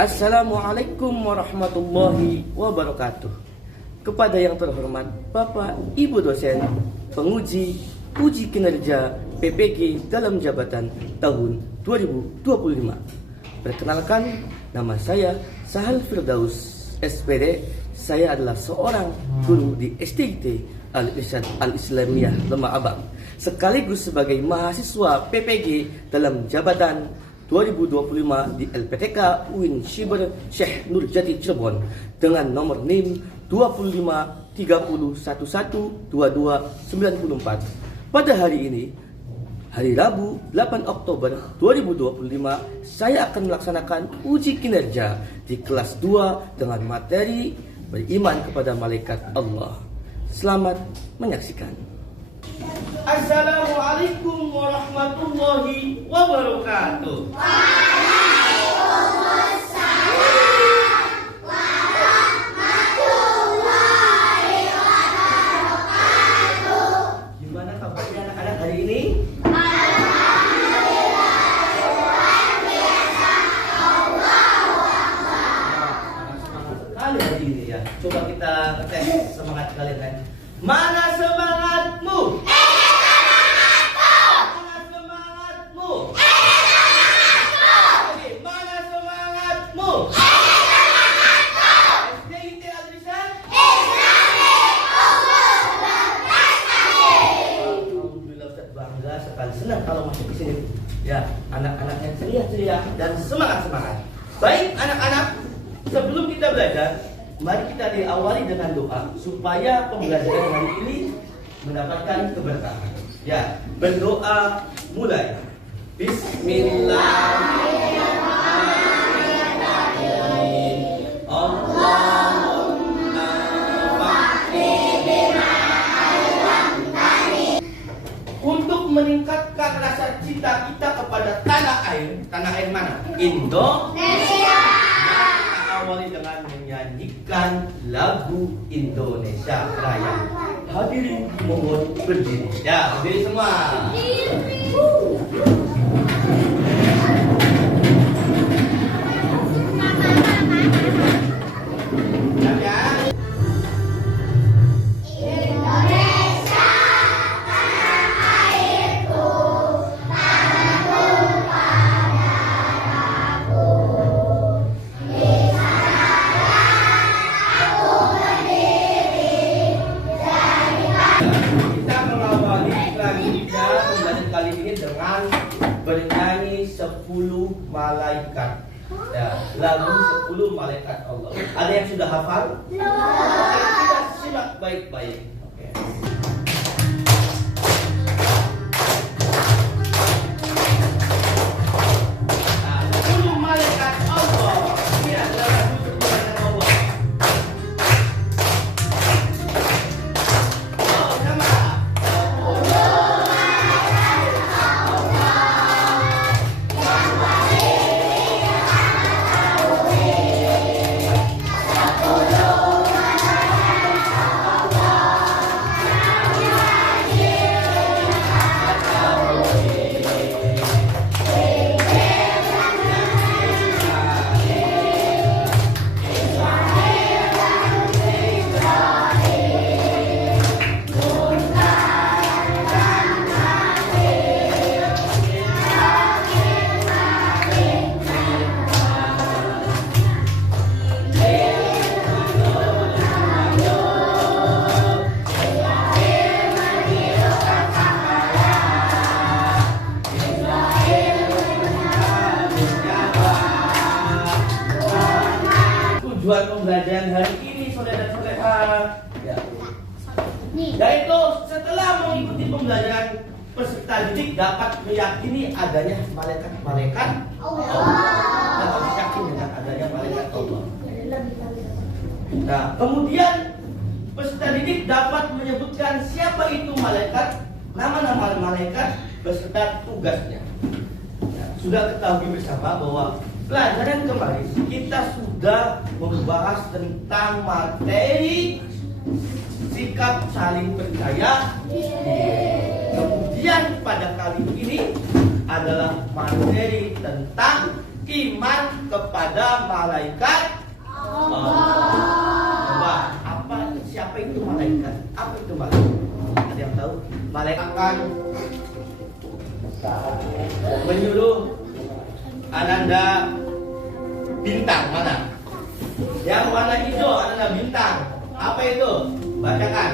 Assalamualaikum warahmatullahi wabarakatuh. Kepada yang terhormat Bapak Ibu dosen, penguji uji kinerja PPG dalam jabatan tahun 2025. Perkenalkan, nama saya Sahal Firdaus, SPD. Saya adalah seorang guru di STIT Al-Irsyad Al-Islamiyah Lemah Abang, sekaligus sebagai mahasiswa PPG dalam jabatan 2025 di LPTK UIN Syibr Syekh Nurjati Cirebon dengan nomor NIM 2530112294. Pada hari ini, hari Rabu 8 Oktober 2025, saya akan melaksanakan uji kinerja di kelas 2 dengan materi beriman kepada malaikat Allah. Selamat menyaksikan. Assalamualaikum warahmatullahi wabarakatuh. Waalaikumsalam warahmatullahi wabarakatuh. Gimana kabarnya anak-anak hari ini? Alhamdulillah, luar biasa. Allahu Akbar. Semangat sekali hari ini ya. Coba kita tes semangat kalian kan. Mana semangatmu? Senang kalau masuk ke sini ya, anak-anaknya ceria-ceria dan semangat-semangat. Baik anak-anak, sebelum kita belajar, mari kita diawali dengan doa supaya pembelajaran hari ini mendapatkan keberkahan. Ya, berdoa mulai. Bismillahirrahmanirrahim. Allahumma fa'li bima 'allamtani. Untuk meningkatkan rasa cinta kita kepada tanah air mana? Indonesia. Kita awali dengan menyanyikan lagu Indonesia Raya. Hadirin mohon berdiri. Ya, berdiri semua. Bernyanyi 10 malaikat ya, lagu 10 malaikat Allah. Ada yang sudah hafal? Kita simak baik-baik. Oke. Nah, 10 malaikat Allah. Ini adalah lagu 10 malaikat Allah. Oh, sama. Tujuan pembelajaran hari ini saudara-saudara ya, yaitu setelah mengikuti pembelajaran, peserta didik dapat meyakini adanya malaikat-malaikat Allah, dapat yakin dengan adanya malaikat Allah. Nah, kemudian peserta didik dapat menyebutkan siapa itu malaikat, nama-nama malaikat beserta tugasnya. Ya, sudah ketahui bersama bahwa pelajaran kemarin kita sudah membahas tentang materi sikap saling percaya. Kemudian pada kali ini adalah materi tentang iman kepada malaikat Allah. Coba, siapa itu malaikat? Apa itu malaikat? Ada yang tahu? Malaikat akan menyuruh Ananda bintang mana? Yang warna hijau Ananda bintang. Apa itu? Bacakan.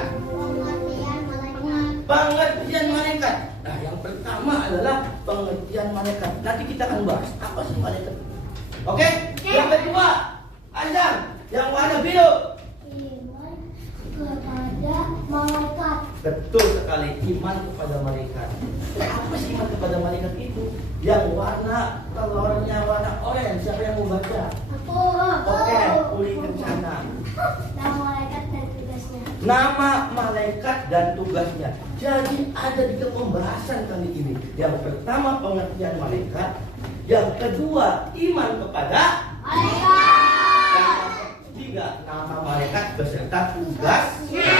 Pengertian malaikat. Nah, yang pertama adalah pengertian malaikat. Nanti kita akan bahas apa sih malaikat. Oke? Yang kedua, Anjang, yang warna biru. Iman kepada malaikat. Betul sekali, iman kepada malaikat. Apa sih iman kepada malaikat itu? Yang warna telurnya warna oranye. Siapa yang mau baca? Aku. Oke, Uli Kencana. Nama malaikat dan tugasnya. Nama malaikat dan tugasnya. Jadi ada di pembahasan kali ini. Yang pertama pengertian malaikat. Yang kedua iman kepada Malaikat. yang ketiga nama malaikat beserta tugasnya.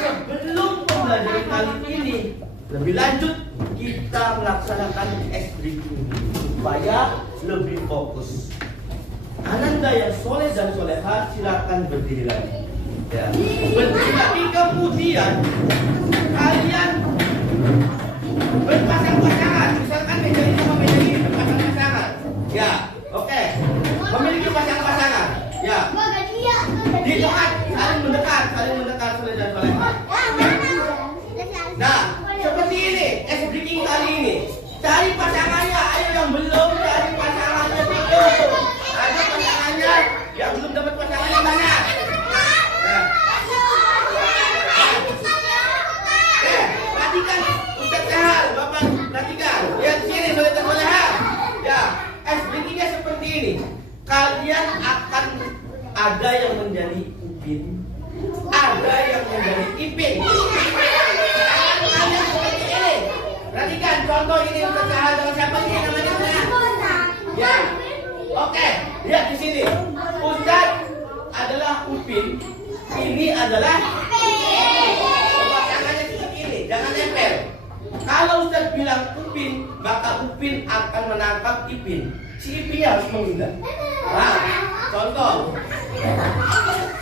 Sebelum pembelajaran kali ini lebih lanjut, kita melaksanakan S-Breaking supaya lebih fokus. Ananda yang soleh dan soleha silakan berdiri lagi. Ya. Berdiri lagi, kemudian kalian berpasang-pasangan. Misalkan meja ini sama meja ini berpasang-pasangan. Ya, oke. Memiliki pasang-pasangan. Ya. Di dekat, saling mendekat soleh dan soleha. Nah, seperti ini, S-Breaking kali ini. Cari pasangannya, ayo yang belum cari pasangannya dulu. Ada pasangannya, yang belum dapat pasangannya banyak. Nah. Perhatikan, Ustaz Cahal, Bapak perhatikan. Lihat sini, soleh dan soleha. Ya, S-Breakingnya seperti ini. Kalian akan ada yang menjadi upin, ada yang menjadi ipin. Kalian seperti ini. Perhatikan contoh ini Ustaz Cahal dengan siapa ini namanya? Ya. Oke, lihat di sini. Ustaz adalah upin, ini adalah pasangannya seperti ini. Jangan nempel. Kalau Ustaz bilang upin, maka upin akan menangkap ipin. Si ipinnya harus menghindar. Nah, contoh.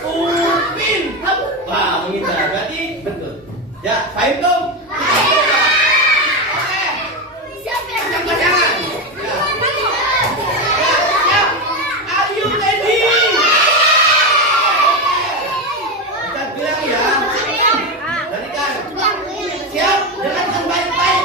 Upin. Wah, menghindar. Berarti betul. Ya, paham dong? Pasangan. Ya. Ya. Are you ready? Kita bilang ya. Perhatikan. Siap? Dengarkan baik-baik.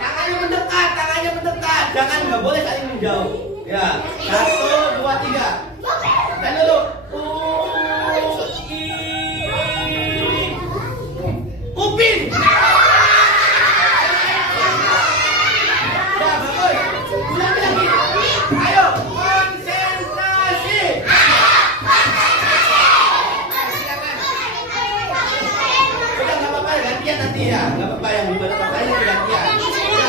Tangannya mendekat. Jangan, nggak boleh saling menjauh. Ya. 1, 2, 3. Dan dulu. Upin. Ya, bagus. Ulang lagi. Ayo, konsentrasi. Silakan. Udah, nggak apa-apa, gantian nanti ya. Nggak apa-apa, yang beberapa kali gantian. Ya.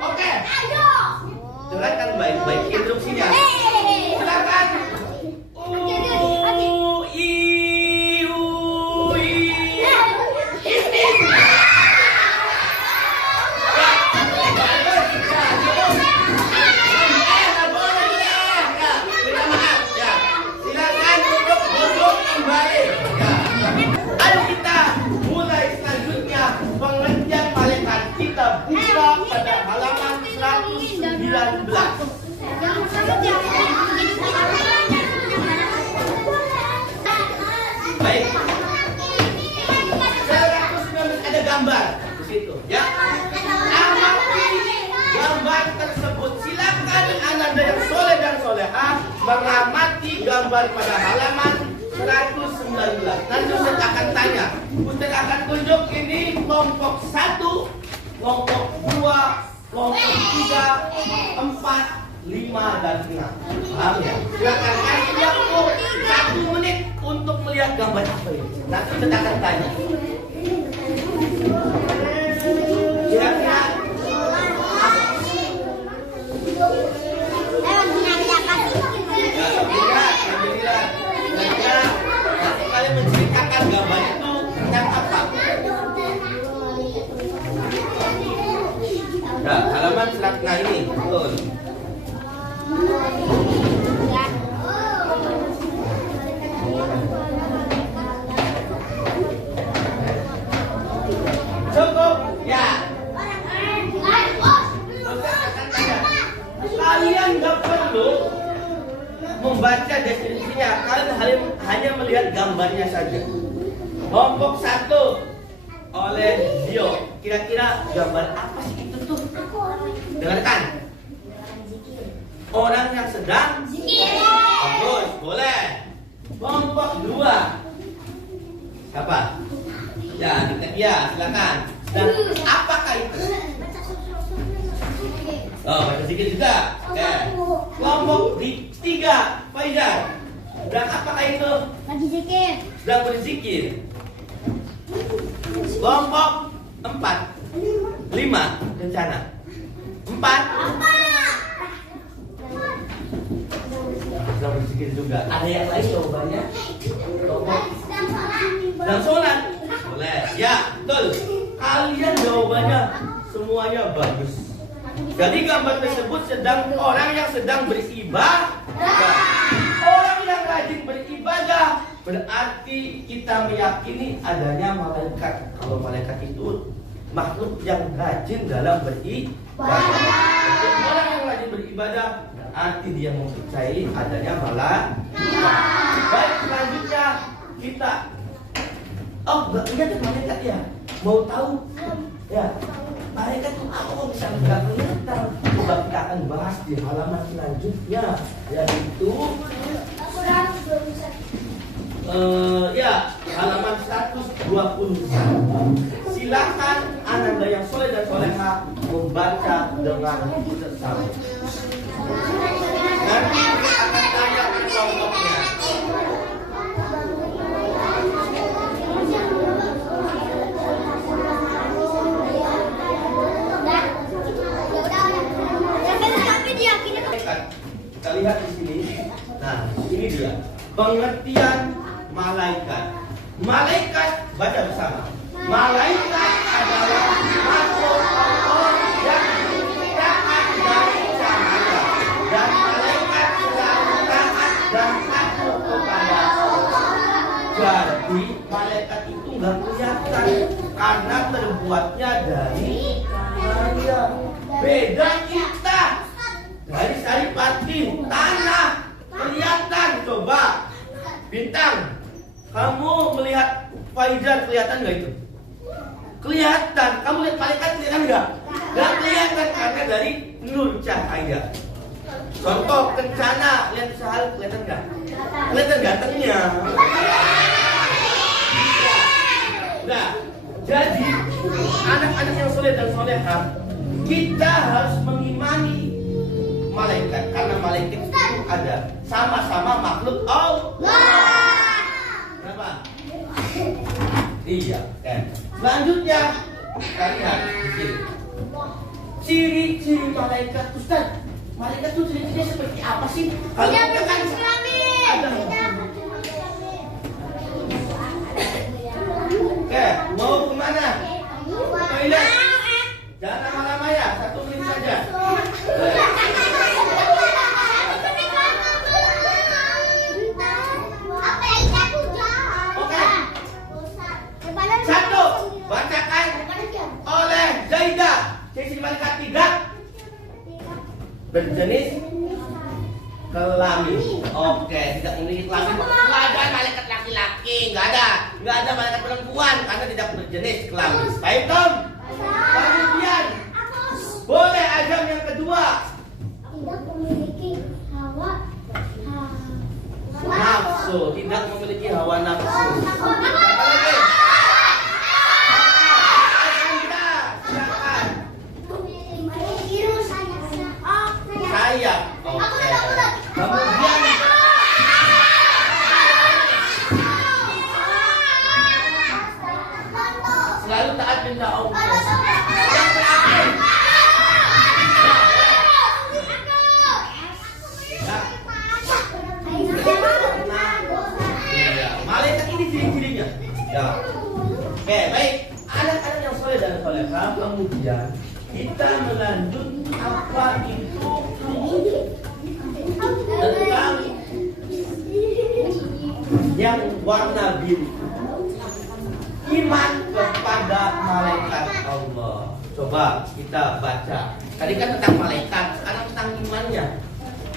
Oke. Dengarkan baik-baik instruksinya. Silakan. Pada halaman 119. Baik. 119 ada gambar di situ, ya. Amati gambar tersebut. Silakan Ananda yang soleh dan soleha mengamati gambar pada halaman 119. Nanti Ustaz akan tanya. Ustaz akan tunjuk ini kelompok 1, kelompok 2, kelompok 3, 4, 5, dan 6. Paham ya? Silakan kasih waktu 1 menit untuk melihat gambar apa ini. Nanti kita akan tanya. Kira-kira nanti kalian menceritakan gambar itu tentang apa? halaman nah ini, betul. Cukup, ya. Kalian nggak perlu membaca definisinya, kalian hanya melihat gambarnya saja. Kelompok 1 oleh Dio, kira-kira gambar apa sih itu tuh? Dengarkan. Orang yang sedang zikir. Bagus, boleh. Kelompok 2 siapa? Ya, silakan. Dan apakah itu? Oh, baca zikir juga. Oke. Kelompok 3 Faizal. Dan apakah itu? Lagi zikir. Sedang berzikir. Kelompok 4 5 rencana 4 sedang berzikir juga. Ada yang lain jawabannya? Kelompok sedang sholat. Boleh. Ya, betul. Kalian jawabannya semuanya bagus. Jadi gambar tersebut sedang orang yang sedang beribadah. Orang yang rajin beribadah berarti kita meyakini adanya malaikat. Kalau malaikat itu makhluk yang rajin dalam beribadah. Orang yang rajin beribadah berarti dia mempercayai adanya malaikat. Baik, selanjutnya kita nggak lihat malaikat ya? Mau tahu? Ya, malaikat itu apa kok bisa nggak kelihatan? Coba kita akan bahas di halaman selanjutnya, yaitu halaman 121. Silakan Anda yang soleh dan soleha membaca dengan bersama. Nanti kita akan tanya ke kelompoknya. Kita lihat di sini. Nah, ini dia pengertian malaikat. Malaikat, baca bersama. Malaikat adalah makhluk Allah yang diciptakan dari cahaya, dan malaikat selalu taat dan patuh kepada Allah. Jadi malaikat itu nggak kelihatan karena terbuatnya dari cahaya. Beda kita. Dari saripati, tanah, kelihatan. Coba Bintang, kamu melihat Faizal kelihatan nggak itu? Kelihatan. Kamu lihat malaikat kelihatan nggak? Nggak kelihatan karena dari nur cahaya. Contoh kencana, lihat sehal kelihatan nggak? Kelihatan gantengnya. Nah, jadi anak-anak yang soleh dan solehah, kita harus mengimani malaikat karena malaikat itu ada, sama-sama makhluk Allah. Kenapa? Iya, kan. Selanjutnya kita lihat di sini. Ciri-ciri malaikat, Ustaz. Malaikat itu ciri-cirinya seperti apa sih? Kalau kita kan ada. Oke, mau kemana? Toilet. Jangan lama-lama ya, 1 menit saja. Oke. 1, bacakan oleh Zaida. Sisi malaikat 3 berjenis kelamin. Oke, tidak memiliki kelamin. Nggak ada malaikat laki-laki, nggak ada malaikat perempuan karena tidak berjenis kelamin. Baik, Tom. Kemudian boleh azam yang kedua. Tidak memiliki hawa Nafsu, tidak memiliki hawa nafsu. Sayap. Oke. Kemudian selalu taat perintah Allah. Yang terakhir. Iya. Malaikat kita melanjut apa itu tentang yang warna biru. Iman kepada malaikat Allah. Coba kita baca. Tadi kan tentang malaikat, sekarang tentang imannya.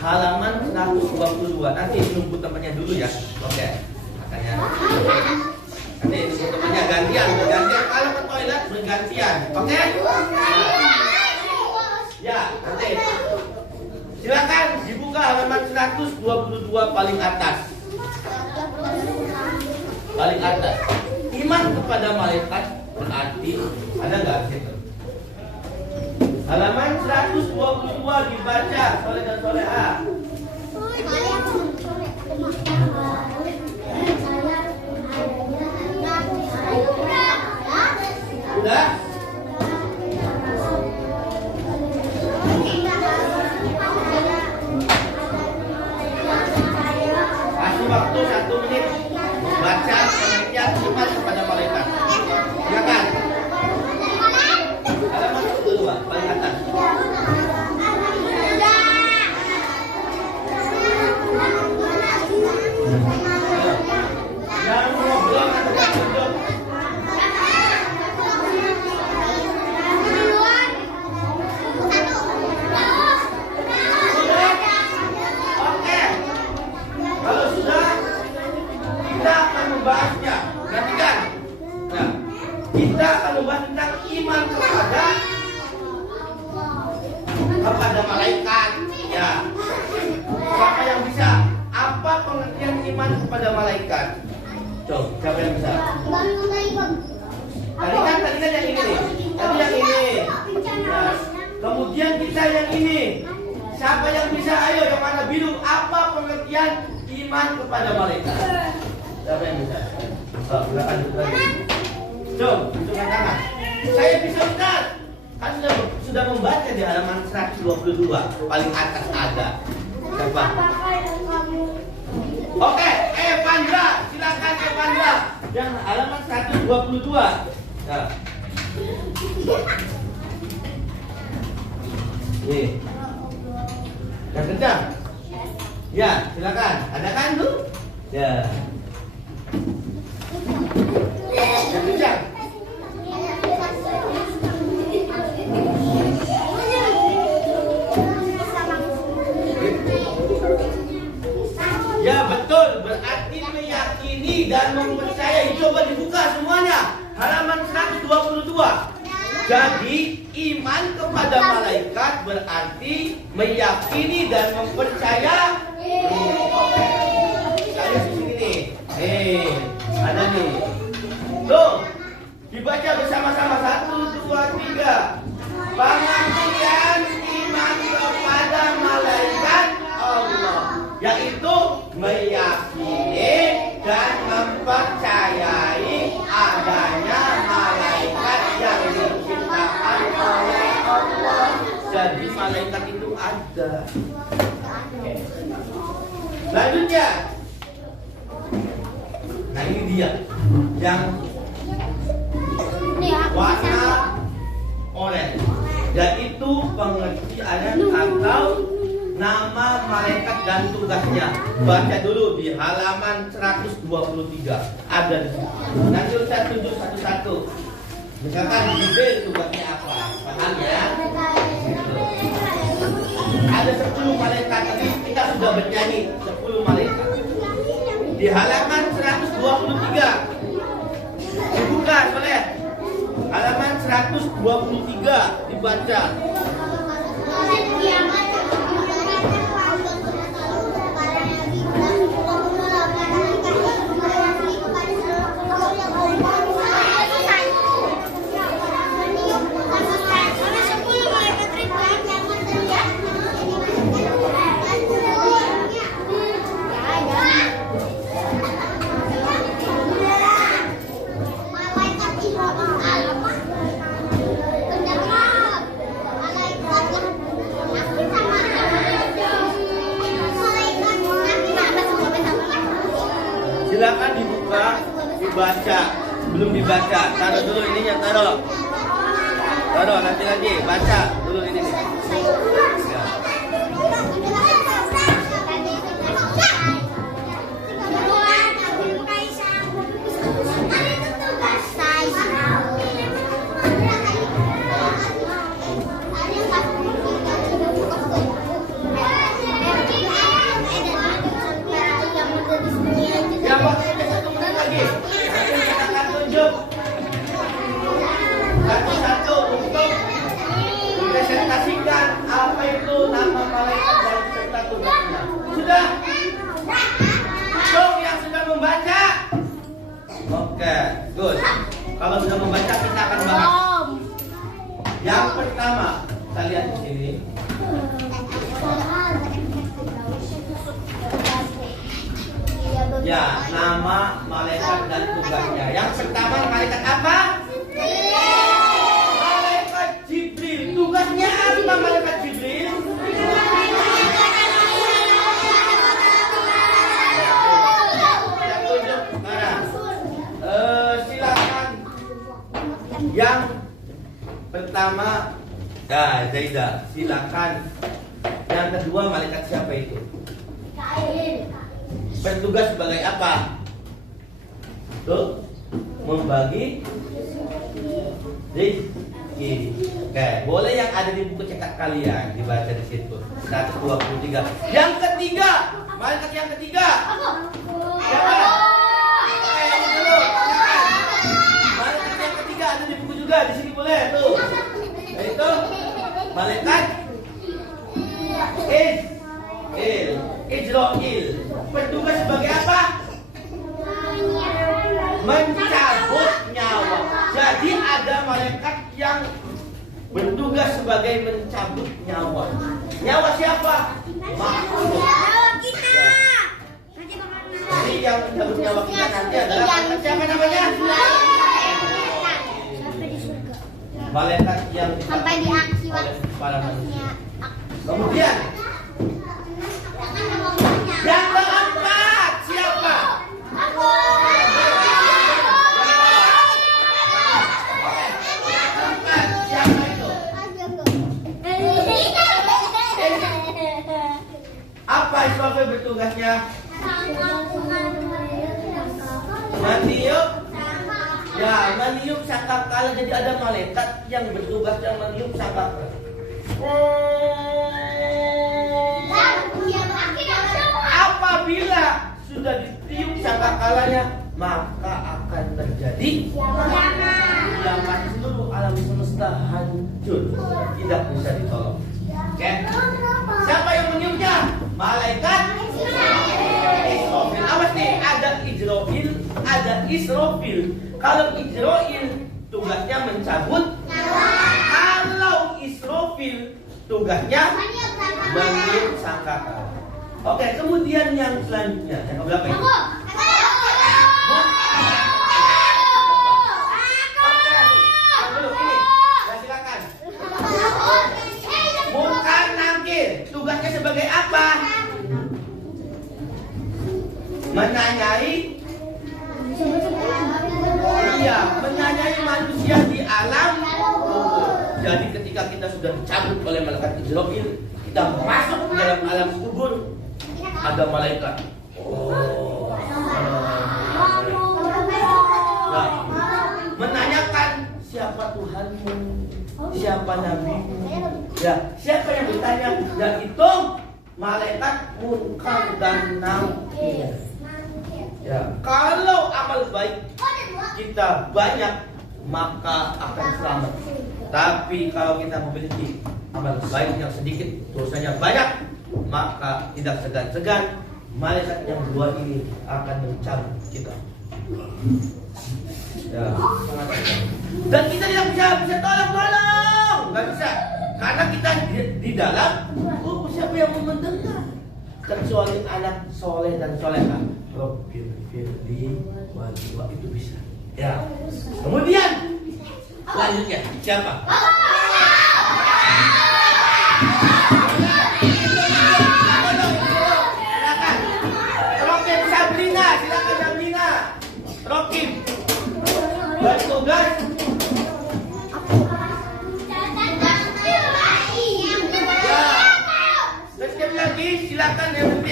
Halaman 122. Nanti nunggu temannya dulu ya. Oke. Makanya nanti nunggu temannya gantian. Kalau ke toilet bergantian. Oke? Ya, nanti. Silakan dibuka halaman 122 paling atas. Paling atas. Iman kepada malaikat berarti ada nggak situ? Halaman 122 dibaca soleh dan soleha. Udah? Kasih waktu 1 menit. Baca pengertian iman kepada malaikat. Silakan. Halaman 122 paling atas. Yang ngobrol atau duduk. Oke. Kalau sudah, kita akan membahasnya. Perhatikan. Nah, kita akan membahas tentang iman kepada malaikat. Ya. Siapa yang bisa? Apa pengertian iman kepada malaikat? Coba, siapa yang bisa? Tadi kan yang ini nih. Tadi yang ini. Nah, kemudian kita yang ini. Siapa yang bisa? Ayo, yang mana biru? Apa pengertian iman kepada malaikat? Siapa yang bisa? Oh, silakan lagi. Coba, tunjukkan tangan. Saya bisa Ustaz. Kan sudah membaca di halaman 122 paling atas ada. Siapa? Oke, Evandra, silakan Evandra. Yang halaman 122. Nah. Nih. Yang kencang. Ya, silakan. Ada kan lu? Ya. Yang kencang. Ya betul, berarti meyakini dan mempercayai. Coba dibuka semuanya. Halaman 122. Jadi iman kepada malaikat berarti meyakini dan mempercayai. Saya di sini nih. Ada nih. Tuh, dibaca bersama-sama 1, 2, 3. Pengertian iman kepada malaikat Allah, yaitu meyakini dan mempercayai adanya malaikat yang diciptakan oleh Allah. Jadi malaikat itu ada. Selanjutnya, nah ini dia yang warna oranye, yaitu pengertian atau nama malaikat dan tugasnya. Baca dulu di halaman 123. Ada di situ. Nanti saya tunjuk satu-satu. Misalkan detail tugasnya apa. Paham ya? Gitu. Ada 10 malaikat. Tadi kita sudah bernyanyi 10 malaikat. Di halaman 123. Dibuka boleh. Halaman 123 dibaca. Silakan dibuka, dibaca. Belum dibaca, taruh dulu ininya, taruh. Baru nanti lagi baca dulu ini nih. Ya. Yang waktunya 1 menit lagi. Nanti kita akan tunjuk satu-satu untuk presentasikan apa itu nama malaikat dan serta tugasnya. Sudah? Dong yang sudah membaca? Oke, good. Kalau sudah membaca kita akan bahas. Yang pertama, kita lihat di sini. Ya, nama malaikat dan tugasnya. Yang pertama malaikat apa? Malaikat Jibril. Tugasnya apa malaikat Jibril? Yang tunjuk mana? Silakan. Yang pertama, Zaida, silakan. Yang kedua malaikat siapa itu? Bertugas sebagai apa? Tuh, membagi rezeki. Oke, boleh yang ada di buku cetak kalian dibaca di situ. 123. Yang ketiga, malaikat yang ketiga. Siapa? Yang dulu. Malaikat yang ketiga ada di buku juga, di sini boleh tuh. Itu malaikat Israel. Bertugas sebagai apa? Mencabut nyawa. Jadi ada malaikat yang bertugas sebagai mencabut nyawa. Nyawa siapa? Makhluk. Jadi yang mencabut nyawa kita nanti adalah malaikat siapa namanya? Malaikat yang sampai di aksi oleh para manusia. Kemudian yang keempat siapa? Aku. Keempat siapa itu? Apa Israfil bertugasnya? Meniup. Ya, meniup sangkakala. Jadi ada malaikat yang bertugas yang meniup sangkakala. Apabila sudah ditiup sangkakalanya, maka akan terjadi kiamat. Seluruh alam semesta hancur, tidak bisa ditolong. Oke? Siapa yang meniupnya? Malaikat Israfil. Awas nih, ada Israfil, ada Israfil. Kalau Israfil tugasnya mencabut, kalau Israfil tugasnya meniup sangkakala. Oke, kemudian yang selanjutnya, yang berapa ini? Silakan. Bukan nangkir. Tugasnya sebagai apa? Menanyai. Iya, menanyai manusia di alam kubur. Jadi ketika kita sudah dicabut oleh malaikat Israfil, kita masuk ke dalam alam kubur, ada malaikat. Nah, menanyakan siapa Tuhanmu, siapa nabimu. Ya, siapa yang bertanya? Yaitu malaikat Munkar dan Nakir. Ya, kalau amal baik kita banyak, maka akan selamat. Tapi kalau kita memiliki amal baik yang sedikit, dosanya banyak, maka tidak segan-segan malaikat yang dua ini akan mencabut kita. Ya. Dan kita tidak bisa tolong, nggak bisa, karena kita di dalam. Oh, siapa yang mau mendengar? Kecuali anak soleh dan solehah. Rabbil firli wal itu bisa. Ya. Kemudian selanjutnya siapa? Silakan. Rokim Sabrina, silakan Sabrina. Rokim bertugas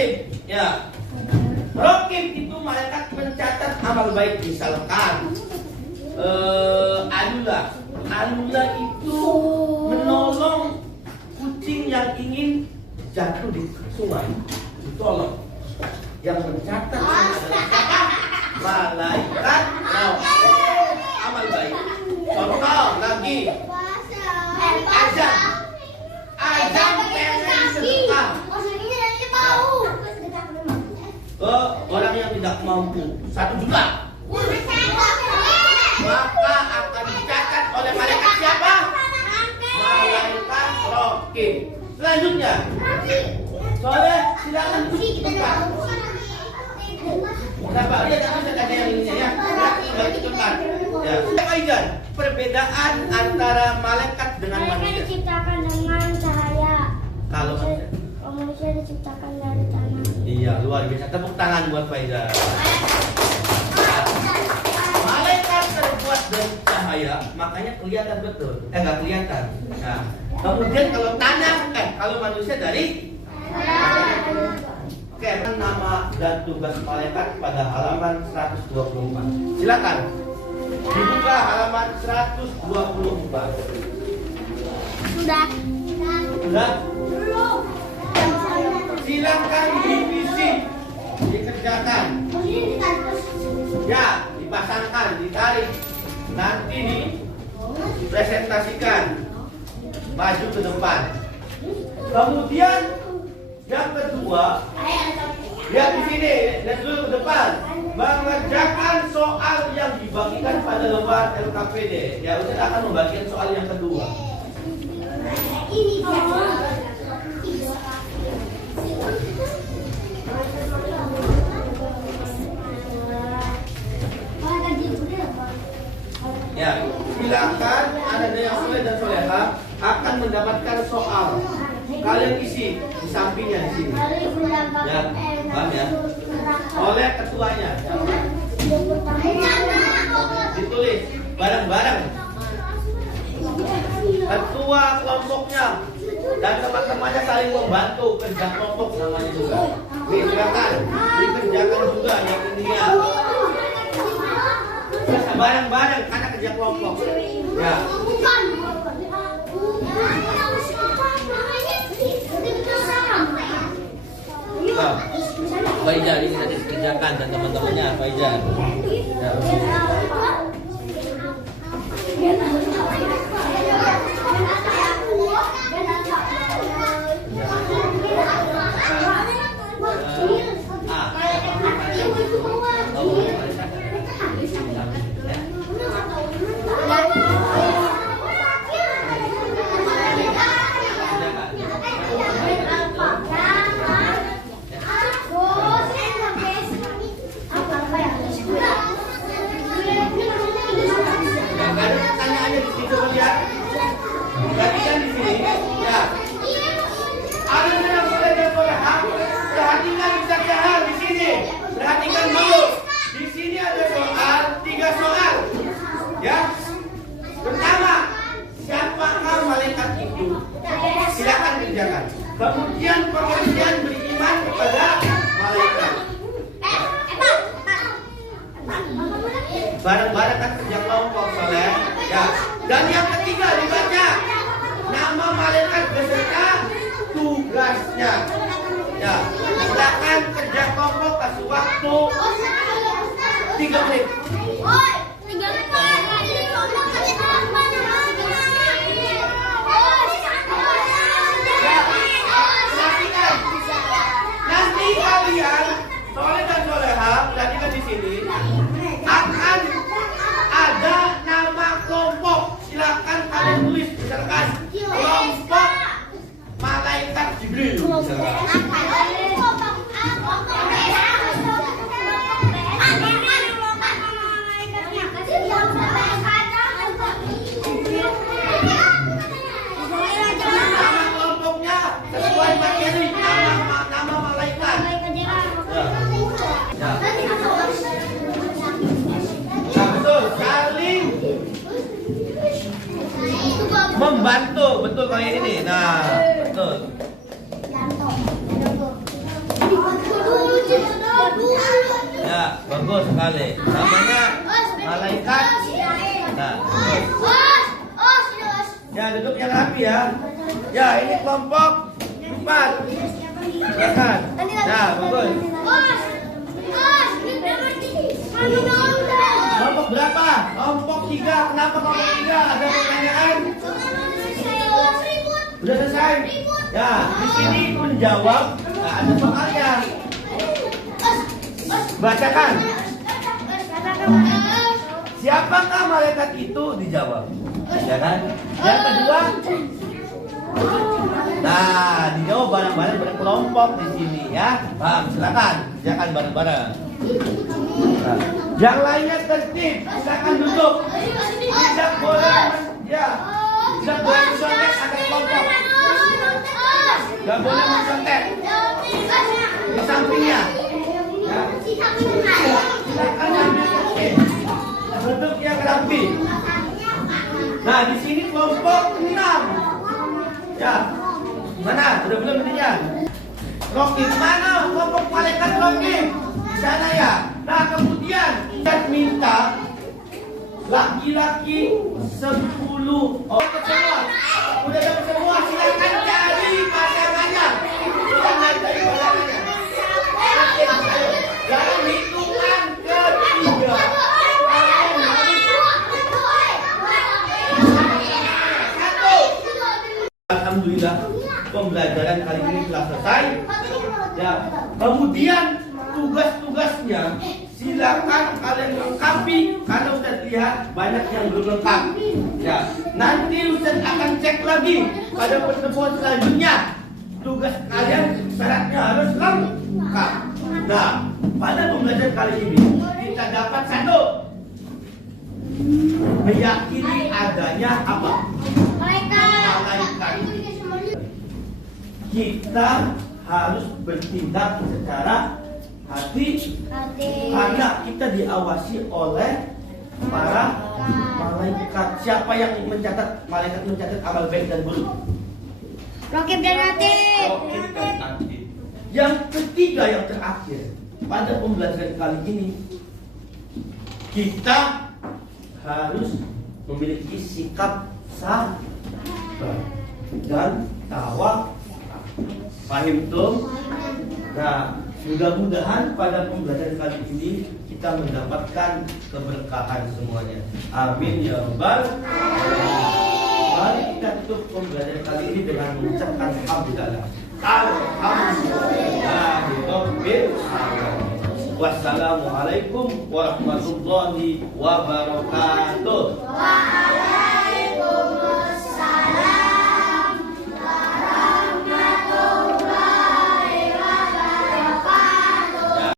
Rokib. Ya. Rokib itu malaikat mencatat amal baik. Misalkan Alula itu menolong kucing yang ingin jatuh di sungai. Ditolong. Yang mencatat malaikat amal baik. Contoh lagi. Azan pengen sedekah ke orang yang tidak mampu 1 juta, maka akan dicatat oleh malaikat siapa? Malaikat Rokib. Selanjutnya, Soleh silakan buka. Kenapa? Dia tak bisa tanya yang ini ya. Tinggal itu cepat. Ya. Faizan, perbedaan antara malaikat dengan Mereka manusia. diciptakan dengan cahaya. Kalau manusia. Manusia diciptakan dari tanah. Iya, luar biasa. Tepuk tangan buat Faizan. Malaikat terbuat dari cahaya, makanya kelihatan betul. Nggak kelihatan. Nah, kemudian kalau tanah, kalau manusia dari. Oke, nama dan tugas malaikat pada halaman 124. Silakan dibuka halaman 124. Sudah. Sudah? Silakan divisi, dikerjakan. Ya, dipasangkan, ditarik. Nanti dipresentasikan. Maju ke depan. Kemudian yang kedua, lihat di sini, lihat dulu ke depan. Mengerjakan soal yang dibagikan pada lembar LKPD. Ya, Ustaz akan membagikan soal yang kedua. Ya, silakan Anda yang soleh dan soleha akan mendapatkan soal. Kalian isi di sampingnya di sini. Ya, paham ya? Oleh ketuanya. Ditulis bareng-bareng. Ketua kelompoknya dan teman-temannya saling membantu kerja kelompok namanya juga. Silakan dikerjakan juga yang intinya. Bareng-bareng karena kerja kelompok. Ya. Faizan ini tadi dikerjakan dan teman-temannya Faizan. Ya. Perhatikan dulu. Di sini ada soal, 3 soal. Ya. Pertama, siapakah malaikat itu? Silakan kerjakan. Kemudian pengertian beriman kepada malaikat. Bareng-bareng kan kerja kelompok soleh. Ya. Dan yang ketiga dibaca nama malaikat beserta tugasnya. Ya. Silakan kerja kelompok kasih waktu 3 menit. Nanti kalian soleh dan soleha, perhatikan di sini akan ada nama kelompok. Silakan kalian tulis, misalkan kelompok malaikat Jibril. Misalkan. Nama kelompoknya sesuai materi, nama malaikat. Ya. Nah, betul, saling membantu, betul kayak ini. Nah, betul. bagus sekali. Namanya malaikat. Nah, ya duduk yang rapi ya. Ya, ini kelompok 4. Silakan. Nah, bagus. Kelompok berapa? Kelompok 3. Kenapa kelompok 3? Ada pertanyaan? Udah selesai? Ya, di sini menjawab. Nah, ada soalnya. Bacakan. Siapakah malaikat itu? Dijawab. Ya kan? Yang kedua. Nah, dijawab bareng-bareng berkelompok di sini ya. Paham? Silakan. Silakan bareng-bareng. Nah, yang lainnya tertib. Silakan duduk. Tidak boleh ya. Tidak boleh mencontek ada kelompok. Tidak boleh mencontek. Di sampingnya. Ya. Silakan duduk yang rapi. Nah, di sini kelompok 6. Ya. Mana? Udah belum ininya? Rocky mana? Kelompok malaikat Rocky. Di sana ya. Nah, kemudian kita minta laki-laki 10 orang semua. Udah dapat semua, silakan cari pasangannya. Silakan cari pasangannya. Dalam hitungan ketiga. Alhamdulillah pembelajaran kali ini telah selesai. Ya, kemudian tugas-tugasnya silakan kalian lengkapi. Karena Ustaz lihat banyak yang belum lengkap. Ya, nanti Ustaz akan cek lagi pada pertemuan selanjutnya. Tugas kalian syaratnya harus lengkap. Nah, pada pembelajaran kali ini kita dapat satu, meyakini adanya apa? Malaikat. Kita harus bertindak secara hati karena kita diawasi oleh para malaikat. Siapa yang mencatat? Malaikat mencatat amal baik dan buruk. Rokib dan Atid. Yang ketiga, yang terakhir pada pembelajaran kali ini, kita harus memiliki sikap sabar dan tawakal. Paham tuh? Nah, mudah-mudahan pada pembelajaran kali ini kita mendapatkan keberkahan semuanya. Amin ya rabbal alamin. Mari kita tutup pembelajaran kali ini dengan mengucapkan alhamdulillah. Alhamdulillah. Wassalamualaikum warahmatullahi wabarakatuh.